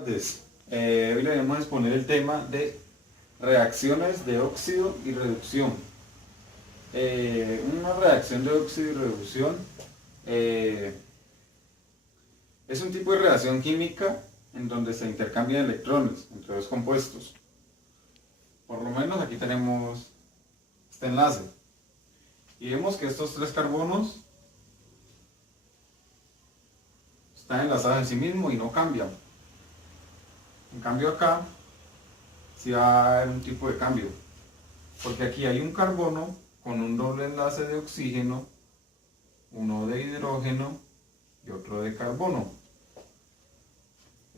Entonces, hoy le vamos a exponer el tema de reacciones de óxido y reducción. Una reacción de óxido y reducción es un tipo de reacción química en donde se intercambian electrones entre dos compuestos. Por lo menos aquí tenemos este enlace. Y vemos que estos tres carbonos están enlazados en sí mismos y no cambian. En cambio acá sí va a haber un tipo de cambio, porque aquí hay un carbono con un doble enlace de oxígeno, uno de hidrógeno y otro de carbono.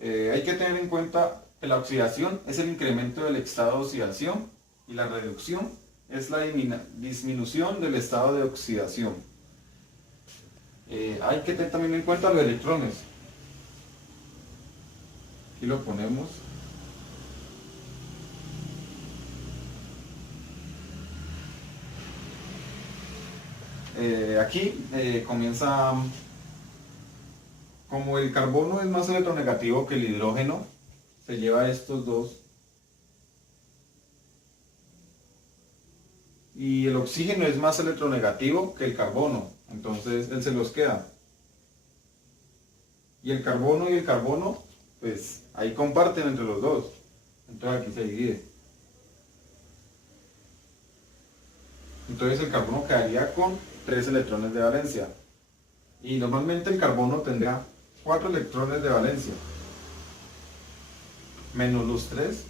Hay que tener en cuenta que la oxidación es el incremento del estado de oxidación y la reducción es la disminución del estado de oxidación. Hay que tener también en cuenta los electrones. Aquí lo ponemos. Aquí comienza, como el carbono es más electronegativo que el hidrógeno, se lleva estos dos. Y el oxígeno es más electronegativo que el carbono, entonces él se los queda. Y el carbono, pues ahí comparten entre los dos. Entonces aquí se divide. Entonces el carbono quedaría con 3 electrones de valencia. Y normalmente el carbono tendrá 4 electrones de valencia. Menos los 3.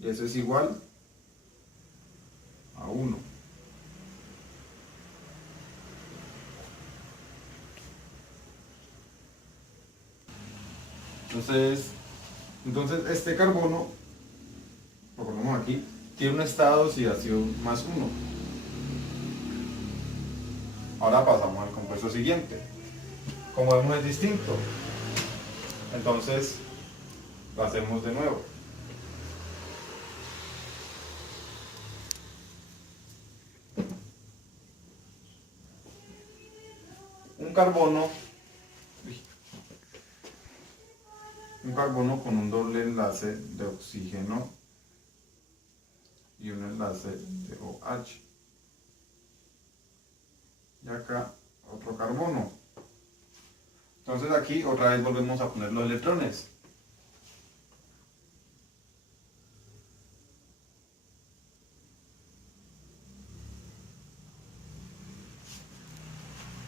Y eso es igual a 1. Entonces este carbono, lo ponemos aquí, tiene un estado de oxidación más 1. Ahora pasamos al compuesto siguiente. Como vemos es distinto. Entonces lo hacemos de nuevo. Un carbono con un doble enlace de oxígeno y un enlace de OH. Y acá otro carbono. Entonces aquí otra vez volvemos a poner los electrones.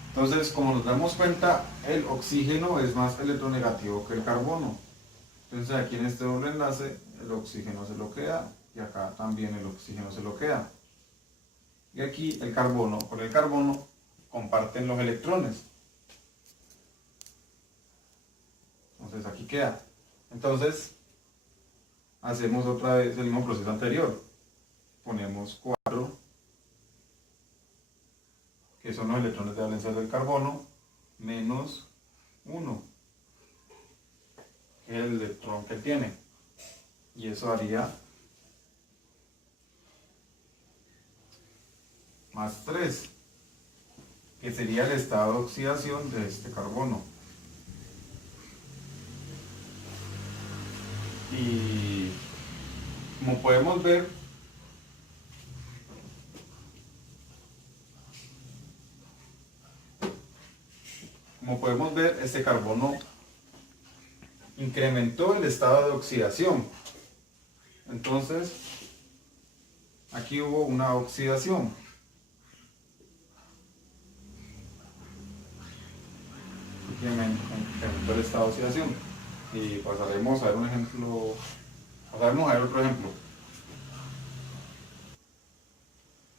Entonces, como nos damos cuenta, el oxígeno es más electronegativo que el carbono. Entonces aquí en este doble enlace el oxígeno se lo queda y acá también el oxígeno se lo queda. Y aquí el carbono con el carbono comparten los electrones. Entonces aquí queda. Entonces hacemos otra vez el mismo proceso anterior. Ponemos 4, que son los electrones de valencia del carbono, menos 1, que es el electrón que tiene. Y eso haría más 3, que sería el estado de oxidación de este carbono. Y como podemos ver, este carbono incrementó el estado de oxidación. Entonces, aquí hubo una oxidación. Incrementó el estado de oxidación. Y pasaremos a ver un ejemplo. Pasaremos a ver otro ejemplo.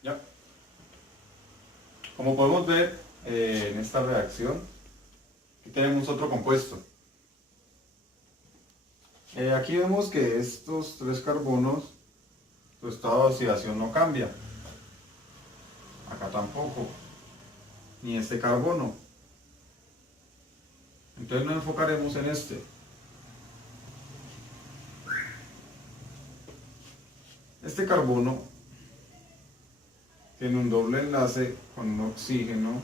Ya. Como podemos ver en esta reacción, aquí tenemos otro compuesto. Aquí vemos que estos 3 carbonos, su estado de oxidación no cambia. Acá tampoco. Ni este carbono. Entonces nos enfocaremos en este. Este carbono tiene un doble enlace con un oxígeno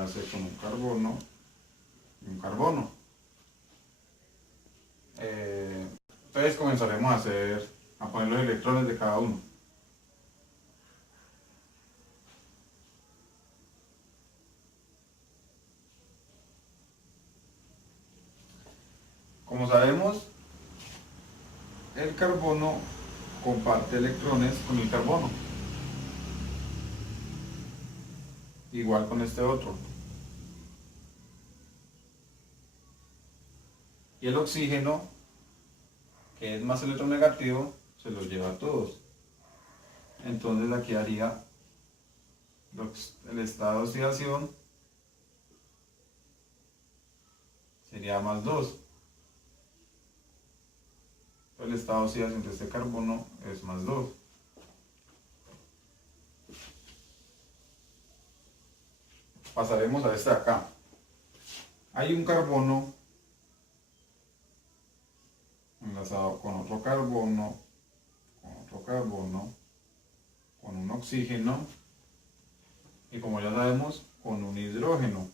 enlace con un carbono y un carbono. Entonces comenzaremos a poner los electrones de cada uno. Como sabemos, el carbono comparte electrones con el carbono. Igual con este otro. Y el oxígeno, que es más electronegativo, se los lleva a todos. Entonces aquí haría el estado de oxidación sería más 2. El estado de oxidación de este carbono es más 2. Pasaremos a este de acá. Hay un carbono enlazado con otro carbono, con un oxígeno y, como ya sabemos, con un hidrógeno.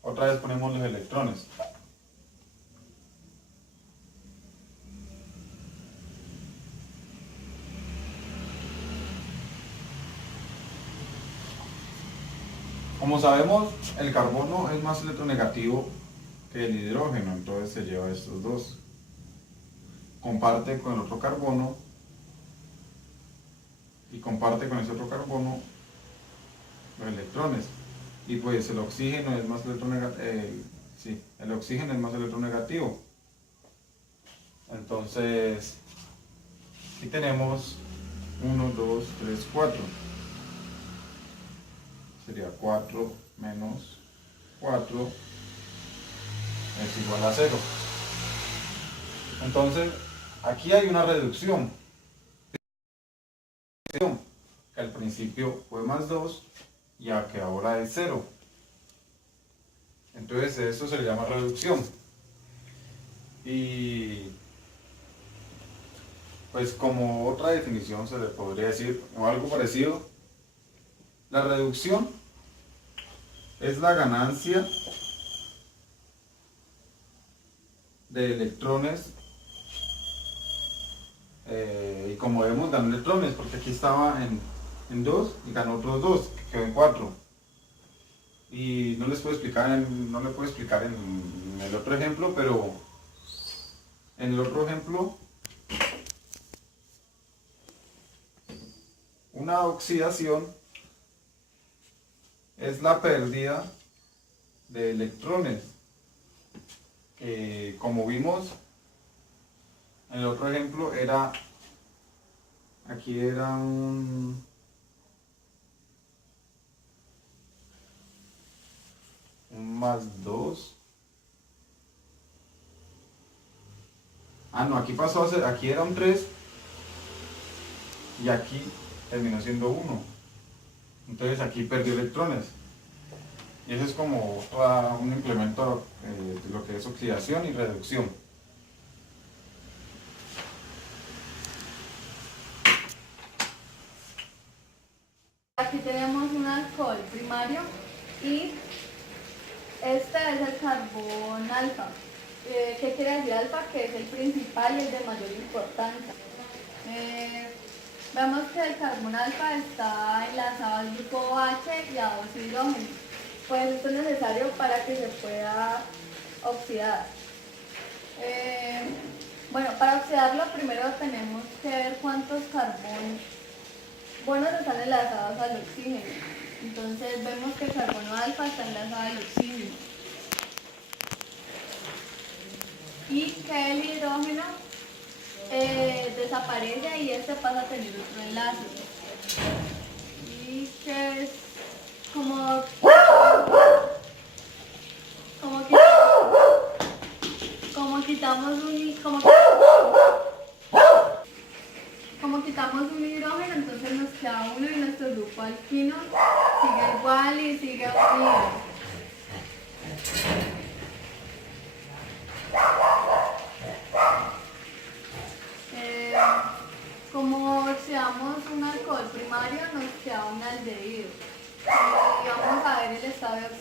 Otra vez ponemos los electrones. Como sabemos, el carbono es más electronegativo que el hidrógeno, entonces se lleva estos dos. Comparte con el otro carbono y comparte con ese otro carbono los electrones. Y pues el oxígeno es más electronegativo. Entonces, aquí tenemos 1, 2, 3, 4. Sería 4 menos 4 es igual a 0. Entonces, aquí hay una reducción. Que al principio fue más 2 y a que ahora es 0. Entonces, eso se le llama reducción. Y pues como otra definición se le podría decir, o algo parecido, la reducción es la ganancia de electrones, y como vemos ganó electrones, porque aquí estaba en 2 y ganó otros 2, que quedó en 4. Y no les puedo explicar no le puedo explicar en el otro ejemplo, pero en el otro ejemplo, una oxidación es la pérdida de electrones, que como vimos en el otro ejemplo aquí era un más 2. No, aquí era un 3 y aquí terminó siendo 1. Entonces aquí perdió electrones. Y eso es como un implemento de lo que es oxidación y reducción. Aquí tenemos un alcohol primario y este es el carbón alfa. ¿Qué quiere decir alfa? Que es el principal y el de mayor importancia. Vemos que el carbón alfa está enlazado al grupo OH y a 2 hidrógenos. Pues esto es necesario para que se pueda oxidar. Bueno, para oxidarlo primero tenemos que ver cuántos carbonos están enlazados al oxígeno. Entonces vemos que el carbono alfa está enlazado al oxígeno. Y que el hidrógeno desaparece y este pasa a tener otro enlace. Y que es como quitamos un hidrógeno, entonces nos queda uno y nuestro grupo alquino sigue igual y sigue unido. Como oxidamos un alcohol primario, nos queda un aldehído.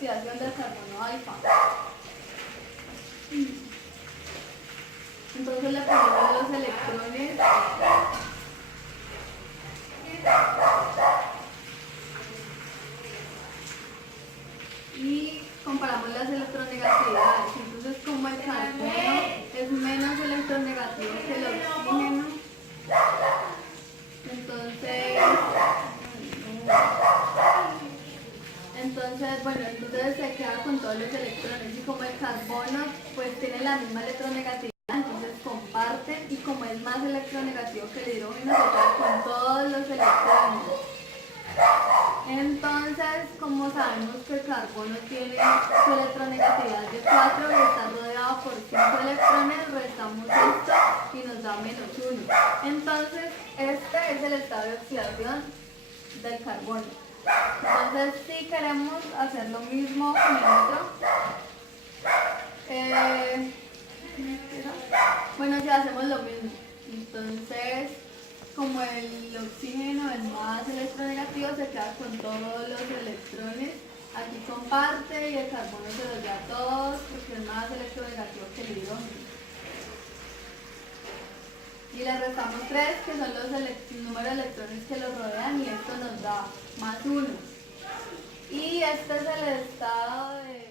oxidación del carbono alfa. Entonces le ponemos los electrones y comparamos las electronegatividades. Entonces, como el carbono es menos electronegativo que el oxígeno, entonces se queda con todos los electrones, y como el carbono pues tiene la misma electronegatividad, entonces comparten, y como es más electronegativo que el hidrógeno, se queda con todos los electrones. Entonces, como sabemos que el carbono tiene su electronegatividad de 4 y está rodeado por 5 electrones, restamos esto y nos da -1. Entonces, este es el estado de oxidación del carbono. Entonces, si queremos hacer lo mismo con el otro, bueno, si hacemos lo mismo, entonces, como el oxígeno es más electronegativo, se queda con todos los electrones, aquí comparte y el carbono se los da a todos porque es más electronegativo que el hidrógeno. Y le restamos 3, que son el número de electrones que lo rodean, y esto nos da +1. Y este es el estado de